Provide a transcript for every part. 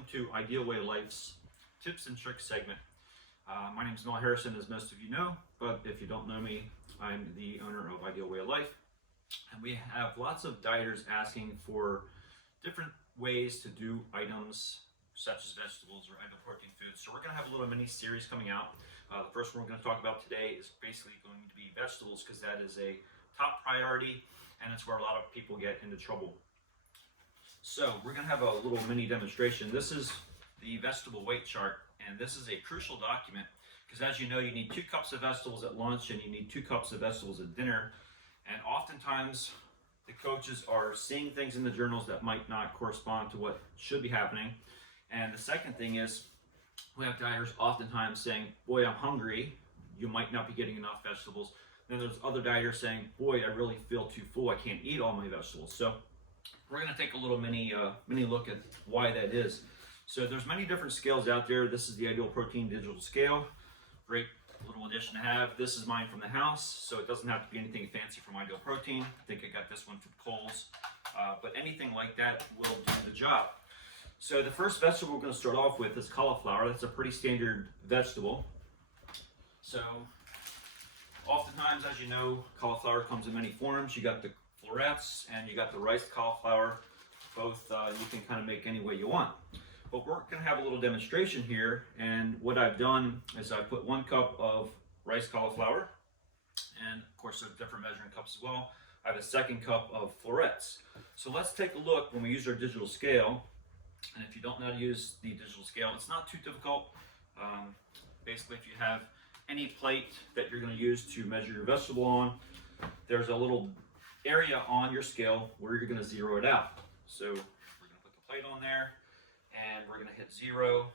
welcome to Ideal Way of Life's Tips and Tricks segment. My name is Mel Harrison, as most of you know, but if you don't know me, I'm the owner of Ideal Way of Life, and we have lots of dieters asking for different ways to do items such as vegetables or animal protein foods. So we're going to have a little mini series coming out. The first one we're going to talk about today is basically going to be vegetables, because that is a top priority and it's where a lot of people get into trouble. So we're going to have a little mini demonstration. This is the vegetable weight chart, and this is a crucial document because, as you know, you need 2 cups of vegetables at lunch and you need 2 cups of vegetables at dinner. And oftentimes the coaches are seeing things in the journals that might not correspond to what should be happening. And the second thing is, we have dieters oftentimes saying, boy, I'm hungry. You might not be getting enough vegetables. Then there's other dieters saying, boy, I really feel too full. I can't eat all my vegetables. So we're going to take a little mini look at why that is. So there's many different scales out there. This is the Ideal Protein Digital Scale. Great little addition to have. This is mine from the house, so it doesn't have to be anything fancy from Ideal Protein. I think I got this one from Kohl's, but anything like that will do the job. So the first vegetable we're going to start off with is cauliflower. That's a pretty standard vegetable. So oftentimes, as you know, cauliflower comes in many forms. You got the florets and you got the riced cauliflower. Both you can kind of make any way you want. But we're going to have a little demonstration here, and what I've done is I put 1 cup of riced cauliflower, and of course there's different measuring cups as well. I have a 2nd cup of florets. So let's take a look when we use our digital scale. And if you don't know how to use the digital scale, it's not too difficult. Basically, if you have any plate that you're going to use to measure your vegetable on, there's a little area on your scale where you're going to zero it out. So we're going to put the plate on there, and we're going to hit 0,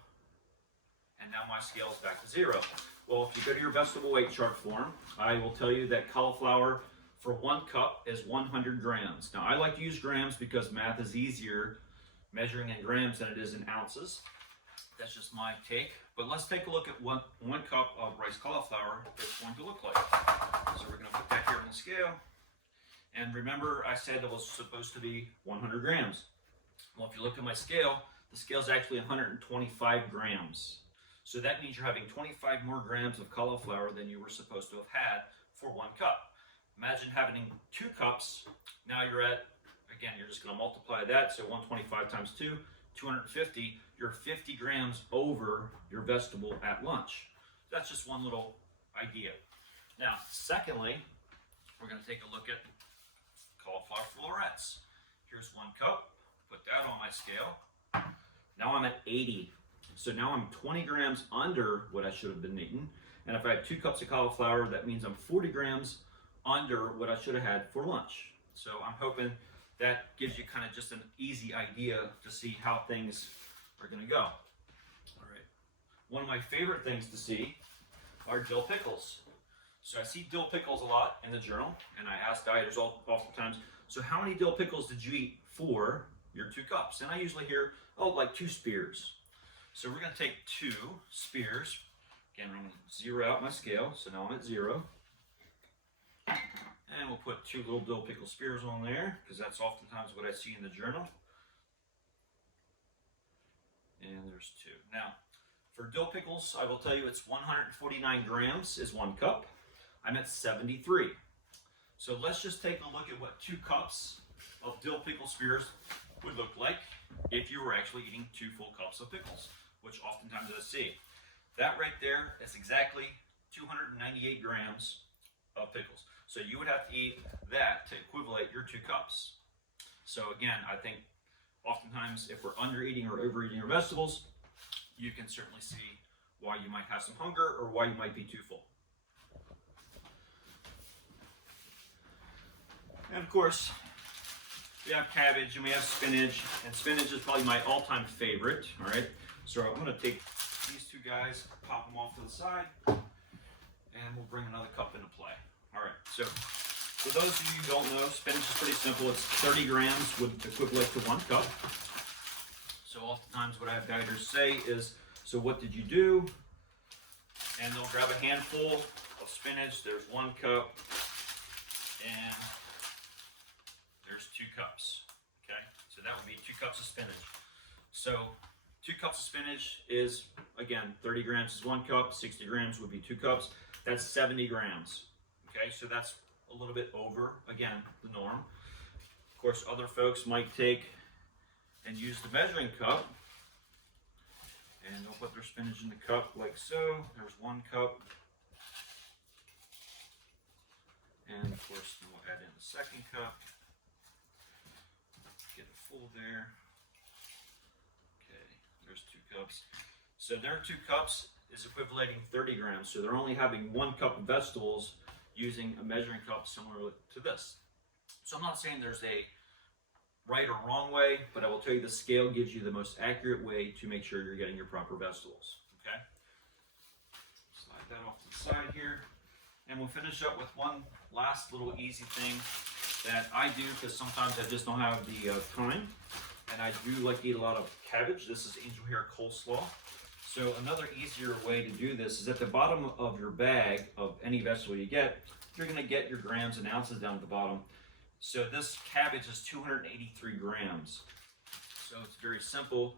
and now my scale is back to 0. Well, if you go to your vegetable weight chart form, I will tell you that cauliflower for 1 cup is 100 grams. Now, I like to use grams because math is easier measuring in grams than it is in ounces. That's just my take. But let's take a look at what 1 cup of riced cauliflower is going to look like. So we're going to put that here on the scale. And remember, I said it was supposed to be 100 grams. Well, if you look at my scale, the scale is actually 125 grams. So that means you're having 25 more grams of cauliflower than you were supposed to have had for 1 cup. Imagine having 2 cups. Now you're at, again, you're just going to multiply that. So 125 times 2, 250. You're 50 grams over your vegetable at lunch. That's just one little idea. Now, secondly, we're going to take a look at cauliflower florets. Here's 1 cup. Put that on my scale. Now I'm at 80. So now I'm 20 grams under what I should have been eating. And if I have 2 cups of cauliflower, that means I'm 40 grams under what I should have had for lunch. So I'm hoping that gives you kind of just an easy idea to see how things are going to go. All right. One of my favorite things to see are dill pickles. So I see dill pickles a lot in the journal, and I ask dieters oftentimes, so how many dill pickles did you eat for your 2 cups? And I usually hear, oh, like 2 spears. So we're going to take 2 spears. Again, I'm going to zero out my scale, so now I'm at 0. And we'll put 2 little dill pickle spears on there, because that's oftentimes what I see in the journal. And there's 2. Now, for dill pickles, I will tell you it's 149 grams is 1 cup. I'm at 73. So let's just take a look at what 2 cups of dill pickle spears would look like if you were actually eating 2 full cups of pickles, which oftentimes I see. That right there is exactly 298 grams of pickles. So you would have to eat that to equivalent your 2 cups. So again, I think oftentimes if we're under eating or overeating our vegetables, you can certainly see why you might have some hunger or why you might be too full. And of course, we have cabbage and we have spinach, and spinach is probably my all-time favorite. All right, so I'm going to take these 2 guys, pop them off to the side, and we'll bring another cup into play. All right, so for those of you who don't know, spinach is pretty simple. It's 30 grams would equivalent to 1 cup. So oftentimes what I have dieters say is, so what did you do? And they'll grab a handful of spinach. There's 1 cup, and there's 2 cups. Okay, so that would be 2 cups of spinach. So 2 cups of spinach is, again, 30 grams is 1 cup, 60 grams would be 2 cups. That's 70 grams. Okay, so that's a little bit over, again, the norm. Of course, other folks might take and use the measuring cup, and they'll put their spinach in the cup like so. There's 1 cup. And of course, then we'll add in the 2nd cup. Get it full there. Okay, there's 2 cups. So their 2 cups is equivalating 30 grams. So they're only having 1 cup of vegetables using a measuring cup similar to this. So I'm not saying there's a right or wrong way, but I will tell you the scale gives you the most accurate way to make sure you're getting your proper vegetables. Okay? Slide that off to the side here. And we'll finish up with one last little easy thing that I do because sometimes I just don't have the time. And I do like to eat a lot of cabbage. This is angel hair coleslaw. So another easier way to do this is at the bottom of your bag of any vegetable you get, you're going to get your grams and ounces down at the bottom. So this cabbage is 283 grams. So it's very simple.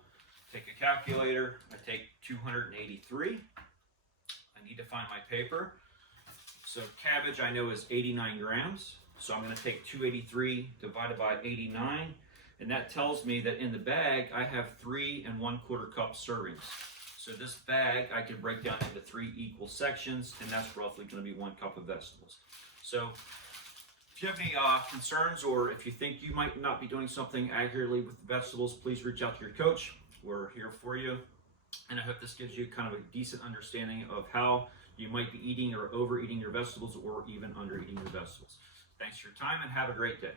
Take a calculator. I take 283. I need to find my paper. So cabbage I know is 89 grams. So I'm going to take 283 divided by 89. And that tells me that in the bag I have 3 1/4 cup servings. So this bag I can break down into 3 equal sections, and that's roughly going to be 1 cup of vegetables. So if you have any concerns, or if you think you might not be doing something accurately with the vegetables, please reach out to your coach. We're here for you. And I hope this gives you kind of a decent understanding of how you might be eating or overeating your vegetables, or even undereating your vegetables. Thanks for your time and have a great day.